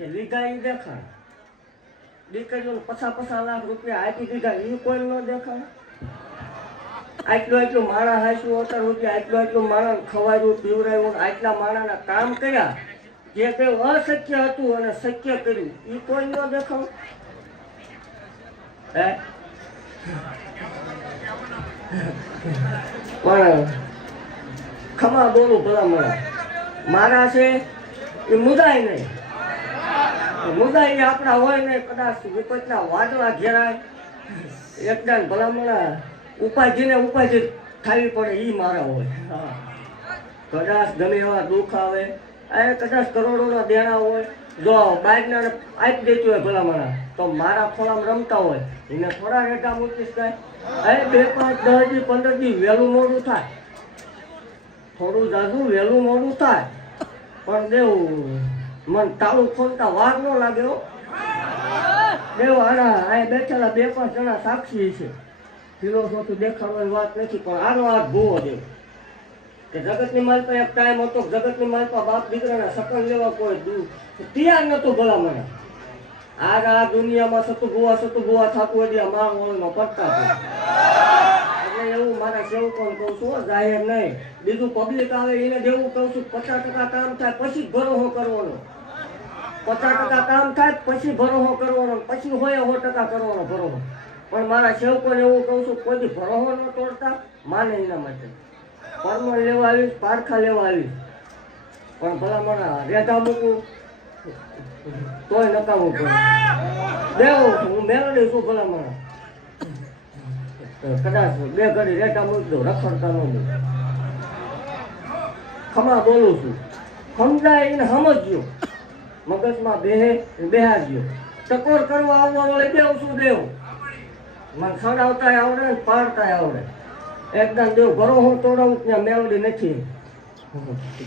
કે લીધા એ દેખાય, દીકરીઓને 50 લાખ રૂપિયા આપી દીધા એ કોઈ ન દેખાય. આટલું માણસ હાંસવું 70 રૂપિયા, આટલું માણસ ખવાયું પીવરાયું, આટલા માણસના કામ કર્યા જે કંઈ અશક્ય હતું અને શક્ય કર્યું એ કોઈ ન દેખાવ. પણ ખમા બોલું ભલા મારા છે એ મુદાય નહીં, મુદાય એ આપણા હોય ને કદાચ વિપતના વાદળા ઘેરાય એકદમ ભલામણા ઉપાધિને ઉપાધિ ખાવી પડે એ મારા હોય. કદાચ ગમે એવા દુઃખ આવે, એ કદાચ કરોડોના દેણા હોય, જો બાઇકના આપી દેતી હોય ભલામણા તો મારા ખોળામાં રમતા હોય એને થોડા રેટા મૂકીશ કાંઈ. 2, 5, 10 દી 15 દી વહેલું મોડું થાય, થોડું જાજુ વહેલું મોડું થાય પણ દેવું મન તાળું ખોલતા વાર ન લાગે. દેવ આના આ બેઠેલા 2-5 જણા સાક્ષી છે, ફિલોસોફી દેખાડવાની વાત નથી પણ આનો હાથ ભૂવો દેવ કે જગતની માલપા એક ટાઈમ હતો, જગતની માલપા બાપ દીકરાના સકન લેવા કોઈ તૈયાર નતું ભલામણ. આજ આ દુનિયામાં સતુભુવા થતું હોય મારા ઓળમાં પડતા છે. એટલે એવું મારા સેવકોને કહું છું, જાહેર નહીં, બીજું પબ્લિક આવે એને જેવું કહું છું 50% કામ થાય પછી ભરોસો કરવાનો, 50% કામ થાય પછી ભરોસો કરવાનો, પછી હોય 100% કરવાનો ભરોસો. પણ મારા સેવકોને એવું કહું છું કોઈ ભરોસો ન તોડતા માને એના માટે પરમણ લેવા આવીશ, પારખા લેવા આવીશ પણ ભલામણ રેઢા મૂકું તોય નકામું પડે. દેવું હું મેળવી છું ભલામણ કદાચ 2 ઘડી રેઢા મૂકી દઉં, રખડતા ન દઉં. ખમા બોલું છું, સમજાય એને સમજ્યો, મગજમાં બેહાડ્યો. ટકોર કરવા આવવા વાળે દેવ શું દેવ મને ખવડાવતા આવડે ને પાડતા આવડે. એકદમ દેવ ભરોસો તોડાવું ત્યાં મેળવી નથી.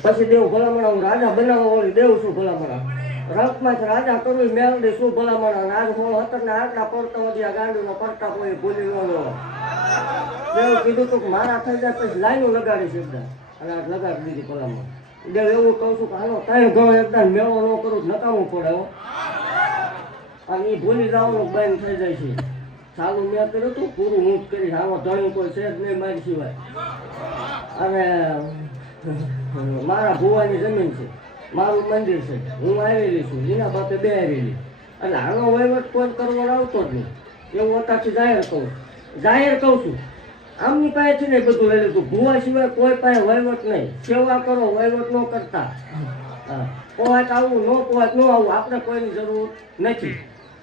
પછી દેવ ભલામણા હું રાજા બનાવવા વાળી દેવ છું ભલામણા, રથમાં રાજા કરવું મેળવી શું ભલામણા. આજ 17 ને આટલા પડતા હોય ગાંડીનો પડતા કોઈ ભૂલી ન દેવ કીધું તું મારા થઈ જાય પછી લાઈનો લગાડીશ એકદમ, અને આજ લગાડી દીધી ભલામણ. દેવ એવું કહું છું કે હાલો 3 ઘણો એકદમ મેળો ન કરું નકામું પડે અને એ ભૂલી જવાનું બંધ થઈ જાય છે. ચાલુ મેં કર્યું હતું પૂરું હું જ કરીશ, આમાં ધણી કોઈ છે જ નહીં મારી સિવાય. અને મારા ભુવાની જમીન છે, મારું મંદિર છે, હું આવેલી છું, એના બાપે બેહારેલી. એટલે આનો વહીવટ કોઈ કરવાનો આવતો જ નહીં. એવું અત્યારથી જાહેર કહું છું. આમની પાસેથી નહીં બધું લઈ લીધું, ભુવા સિવાય કોઈ પાસે વહીવટ નહીં. સેવા કરો, વહીવટ ન કરતા. પોવાત આવું ન પોવાત ન આવું આપણે કોઈની જરૂર નથી.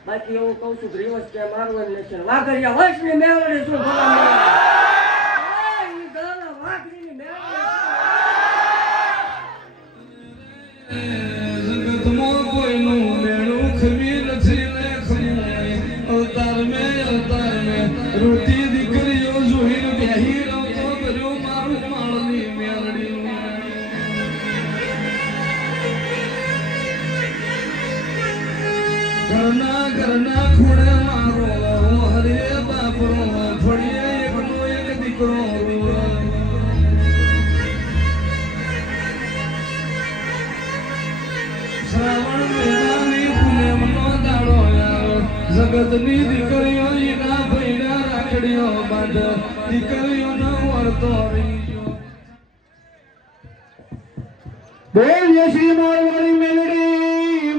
બાકી એવું કહું છું રિવર્સ કે મારવાની નથી. વાઘરિયા વંશની મેળવી શું વાઘરીની જગતમાં કોઈનું મેળું ખમી નથી ને અવતાર મેં રોટી દીકરીઓ જોઈને બેહી રમતો કર્યો મારું માળની મેળડી. ઘરના ખૂણે મારો હરે બાપરો ફળીએ એકનો એક દીકરો. શ્રાવણ મહિનાની પૂનમનો દાડો આવ્યો, જગતની દીકરીઓ એના ભૈડા રાખડીઓ બાંધ, દીકરીઓનો વળતો રહી ગયો. બોલ શ્રી મારવાડી મેલડી.